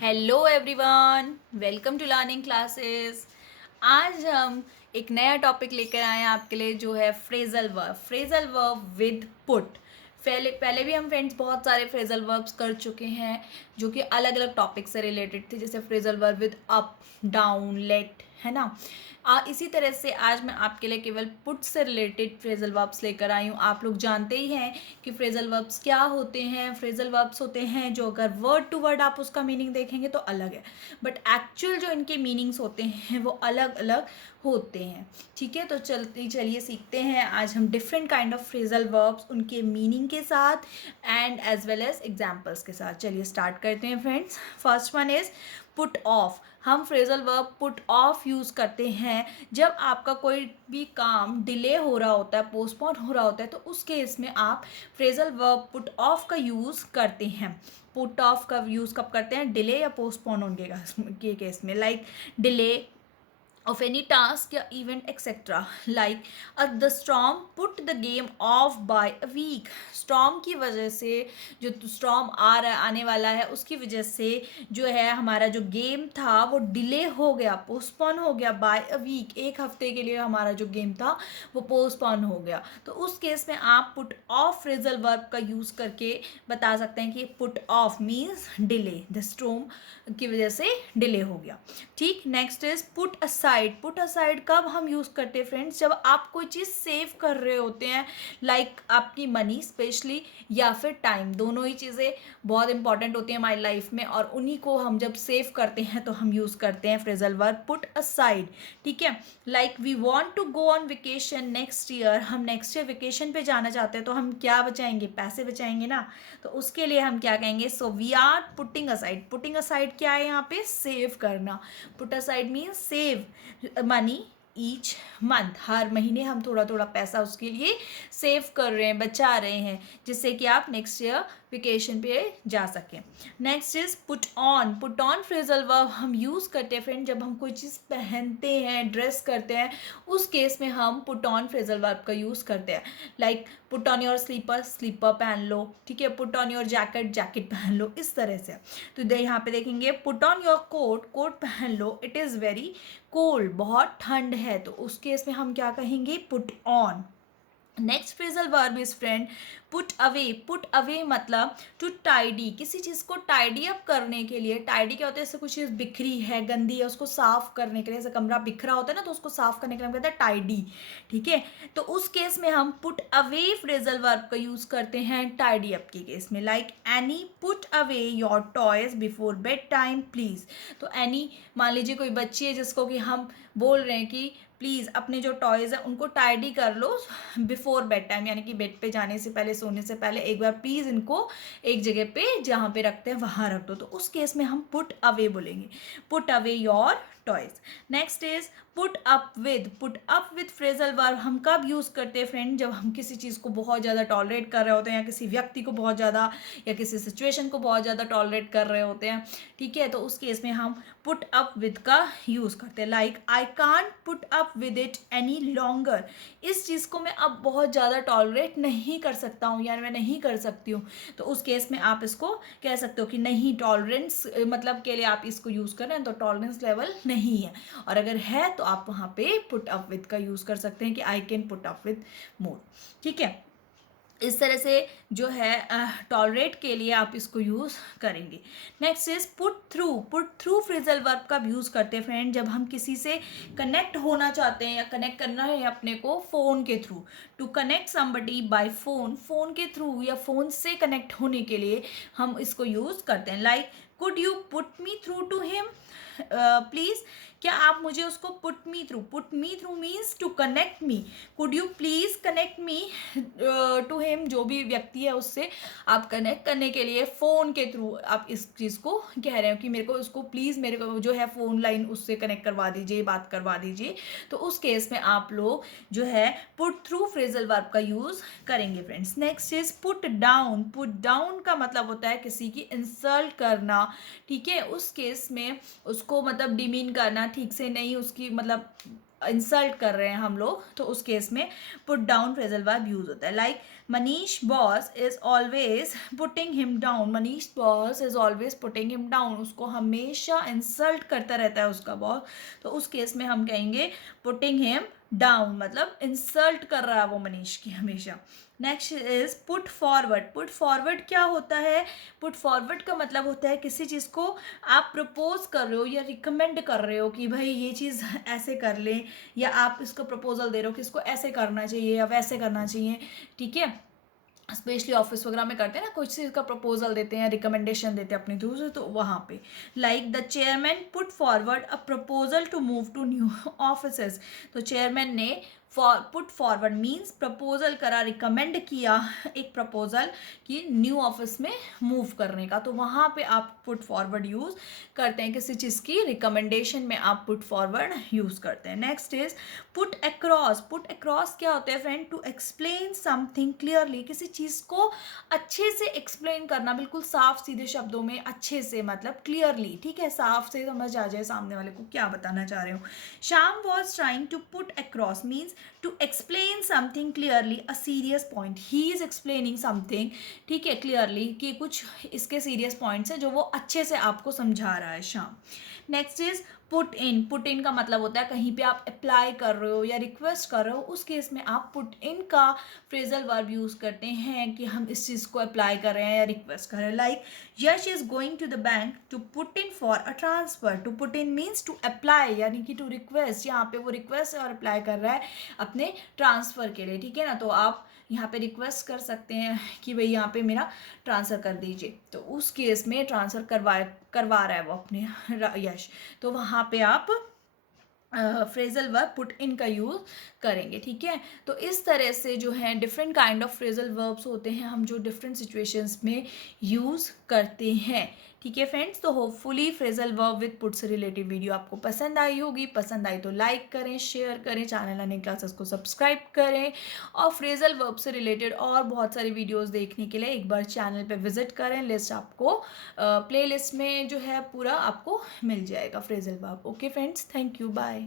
Hello everyone, welcome to learning classes. आज हम एक नया टॉपिक लेकर आए हैं आपके लिए, जो है फ्रेजल वर्ब विद पुट। पहले पहले भी हम फ्रेंड्स बहुत सारे फ्रेजल वर्ब्स कर चुके हैं जो कि अलग अलग टॉपिक से रिलेटेड थे, जैसे phrasal verb with up, down, let, है ना। इसी तरह से आज मैं आपके लिए केवल पुट से रिलेटेड फ्रेजल वर्ब्स लेकर आई हूँ। आप लोग जानते ही हैं कि फ्रेजल वर्ब्स क्या होते हैं। फ्रेजल वर्ब्स होते हैं जो अगर वर्ड टू वर्ड आप उसका मीनिंग देखेंगे तो अलग है, बट एक्चुअल जो इनके मीनिंग्स होते हैं वो अलग अलग होते हैं। ठीक है, तो चलिए सीखते हैं आज हम different kind of phrasal verbs, उनके मीनिंग के साथ and as well as examples के साथ। चलिए स्टार्ट करते हैं friends. First one is put off. हम phrasal verb put off use करते हैं जब आपका कोई भी काम डिले हो रहा होता है, पोस्टपोन हो रहा होता है, तो उस केस में आप फ्रेजल वर्ब पुट ऑफ का यूज़ करते हैं। पुट ऑफ का यूज़ कब करते हैं? डिले या पोस्टपोन होने के केस में, like delay of any task या event etc. like the storm put the game off by a week. storm की वजह से, जो storm आने वाला है उसकी वजह से जो है हमारा जो गेम था वो डिले हो गया, पोस्टपोन हो गया बाय अ वीक। एक हफ्ते के लिए हमारा जो गेम था वो पोस्टपोन हो गया। तो उस केस में आप पुट ऑफ फ्रेजल वर्ब का यूज़ करके बता सकते हैं कि put off means delay, the storm की वजह से डिले हो गया। ठीक, next is put aside. Put aside कब हम यूज़ करते हैं फ्रेंड्स? जब आप कोई चीज़ सेव कर रहे होते हैं, लाइक आपकी मनी स्पेशली या फिर टाइम, दोनों ही चीज़ें बहुत इंपॉर्टेंट होती हैं हमारी लाइफ में, और उन्हीं को हम जब सेव करते हैं तो हम यूज़ करते हैं फ्रेजल वर्ब पुट असाइड। ठीक है, like we want to go on vacation next year. हम नेक्स्ट ईयर वेकेशन पे जाना चाहते हैं तो हम क्या बचाएंगे? पैसे बचाएंगे ना। तो उसके लिए हम क्या कहेंगे? So we are putting aside. Putting aside क्या है यहाँ पे? सेव करना। Put aside means save money each month. हर महीने हम थोड़ा थोड़ा पैसा उसके लिए सेव कर रहे हैं, बचा रहे हैं, जिससे कि आप नेक्स्ट ईयर वेकेशन पे जा सकें। Next is put on. Put on phrasal verb हम यूज़ करते हैं फ्रेंड जब हम कोई चीज़ पहनते हैं, ड्रेस करते हैं, उस केस में हम पुट ऑन फ्रेजल वर्ब का यूज़ करते हैं। Like put on your slipper, slipper पहन लो। ठीक है, put on your jacket, jacket पहन लो, इस तरह से। तो यहाँ पे देखेंगे put on your coat, coat पहन लो, इट इज़ वेरी कोल्ड, बहुत ठंड है, तो उस केस में हम क्या कहेंगे? Put on. Next phrasal verb is friend put away. Put away मतलब टू टाइडी, किसी चीज़ को टाइडी अप करने के लिए। टाइडी क्या होता है? जैसे कुछ चीज़ बिखरी है, गंदी है, उसको साफ करने के लिए, जैसे कमरा बिखरा होता है ना, तो उसको साफ करने के लिए हम कहते हैं टाइडी। ठीक है, तो उस केस में हम पुट अवे फ्रेजल वर्ब का यूज़ करते हैं टाइडी अप के केस में। Like any put away your toys before bed time please. तो एनी, मान लीजिए कोई बच्ची है जिसको कि हम बोल रहे हैं कि प्लीज़ अपने जो टॉयज़ हैं उनको टाइडी कर लो बिफोर बेड टाइम, यानी कि बेड पे जाने से पहले, सोने से पहले एक बार प्लीज़ इनको एक जगह पे जहाँ पे रखते हैं वहाँ रख दो। तो उस केस में हम पुट अवे बोलेंगे, put away your toys. Next is put up with. Put up with phrasal verb हम कब यूज़ करते हैं फ्रेंड? जब हम किसी चीज़ को बहुत ज़्यादा टॉलरेट कर रहे होते हैं, या किसी व्यक्ति को बहुत ज़्यादा, या किसी सिचुएशन को बहुत ज़्यादा टॉलरेट कर रहे होते हैं। ठीक है, तो उस केस में हम पुट अप विद का यूज़ करते हैं। Like I can't put up with it any longer. इस चीज़ को मैं अब बहुत ज़्यादा टॉलरेट नहीं कर सकता हूँ, यार मैं नहीं कर सकती हूँ। तो उस केस में आप इसको कह सकते हो कि नहीं, टॉलरेंस मतलब के लिए आप इसको यूज़ कर रहे हैं तो टॉलरेंस लेवल नहीं है, और अगर है तो आप वहाँ पे पुट अप विद का यूज़ कर सकते हैं कि I can put up with more. ठीक है, इस तरह से जो है टॉलरेट के लिए आप इसको यूज़ करेंगे। Next is put through. Put through phrasal verb का यूज़ करते हैं फ्रेंड जब हम किसी से कनेक्ट होना चाहते हैं, या कनेक्ट करना है अपने को फ़ोन के through. To connect somebody by phone, phone के थ्रू या फ़ोन से कनेक्ट होने के लिए हम इसको यूज़ करते हैं। Like could you put me through to him please. क्या आप मुझे उसको put me through, put me through means to connect me, could you please connect me to him, जो भी व्यक्ति है उससे आप कनेक्ट करने के लिए फ़ोन के थ्रू आप इस चीज़ को कह रहे हो कि मेरे को उसको प्लीज़, मेरे को जो है फ़ोन लाइन उससे कनेक्ट करवा दीजिए, बात करवा दीजिए। तो उस केस में आप लोग जो है पुट थ्रू फ्रेजल वर्ब का यूज़ करेंगे friends. Next is put down. Put down का मतलब होता है किसी की इंसल्ट करना। ठीक है, उस केस में उसको मतलब डिमीन करना, ठीक से नहीं उसकी मतलब इंसल्ट कर रहे हैं हम लोग, तो उस केस में put down phrasal verb use होता है. Like Manish boss is always putting him down. Manish boss is always putting him down. उसको हमेशा इंसल्ट करता रहता है उसका बॉस, तो उस केस में हम कहेंगे पुटिंग हिम डाउन, मतलब इंसल्ट कर रहा है वो मनीष की हमेशा. Next is put forward. Put forward क्या होता है? पुट फॉरवर्ड का मतलब होता है किसी चीज़ को आप प्रपोज कर रहे हो या रिकमेंड कर रहे हो कि भाई ये चीज़ ऐसे कर ले, या आप इसको प्रपोजल दे रहे हो कि इसको ऐसे करना चाहिए या वैसे करना चाहिए. ठीक है, स्पेशली ऑफिस वगैरह में करते हैं ना, कुछ चीज़ का प्रपोजल देते हैं, रिकमेंडेशन देते हैं अपनी तरफ से, तो वहाँ पे like the chairman put forward a proposal to move to new offices. तो चेयरमैन ने पुट फॉरवर्ड मीन्स प्रपोजल करा, रिकमेंड किया एक प्रपोजल कि न्यू ऑफिस में मूव करने का, तो वहाँ पे आप पुट फॉरवर्ड यूज़ करते हैं. किसी चीज़ की रिकमेंडेशन में आप पुट फॉरवर्ड यूज़ करते हैं. Next is put across. Put across क्या होता है friend? To explain something clearly. किसी चीज़ को अच्छे से एक्सप्लेन करना, बिल्कुल साफ सीधे शब्दों में अच्छे से, मतलब क्लियरली. ठीक है, साफ से समझ आ जाए सामने वाले को क्या बताना चाह रहे हो. Shyam was trying to put across means to explain something clearly a serious point. he is explaining something, ठीक है, clearly कि कुछ इसके serious points है जो वो अच्छे से आपको समझा रहा है Shyam. Next is put in. Put in का मतलब होता है कहीं पे आप अप्लाई कर रहे हो या रिक्वेस्ट कर रहे हो, उस केस में आप पुट इन का फ्रेजल वर्ब यूज़ करते हैं कि हम इस चीज़ को अप्लाई कर रहे हैं या रिक्वेस्ट कर रहे हैं. Like Yash is going to the bank to put in for a transfer. To put in means to apply, यानी कि टू रिक्वेस्ट. यहाँ पे वो रिक्वेस्ट और अप्लाई कर रहा है अपने ट्रांसफ़र के लिए. ठीक है ना, तो आप यहाँ पे रिक्वेस्ट कर सकते हैं कि भाई यहाँ पे मेरा ट्रांसफ़र कर दीजिए, तो उस केस में ट्रांसफ़र करवा रहा है वो अपने यश, तो वहाँ पे आप फ्रेजल वर्ब पुट इन का यूज़ करेंगे. ठीक है, तो इस तरह से जो है different kind of phrasal verbs होते हैं हम जो डिफरेंट सिचुएशंस में यूज़ करते हैं. ठीक है फ्रेंड्स, तो hopefully phrasal verb with put से रिलेटेड वीडियो आपको पसंद आई होगी. पसंद आई तो लाइक करें, शेयर करें, चैनल लर्निंग क्लासेस को सब्सक्राइब करें, और फ्रेजल वर्ब से रिलेटेड और बहुत सारी वीडियोस देखने के लिए एक बार चैनल पे विजिट करें. लिस्ट आपको प्ले लिस्ट में जो है पूरा आपको मिल जाएगा phrasal verb. Okay friends, thank you, bye.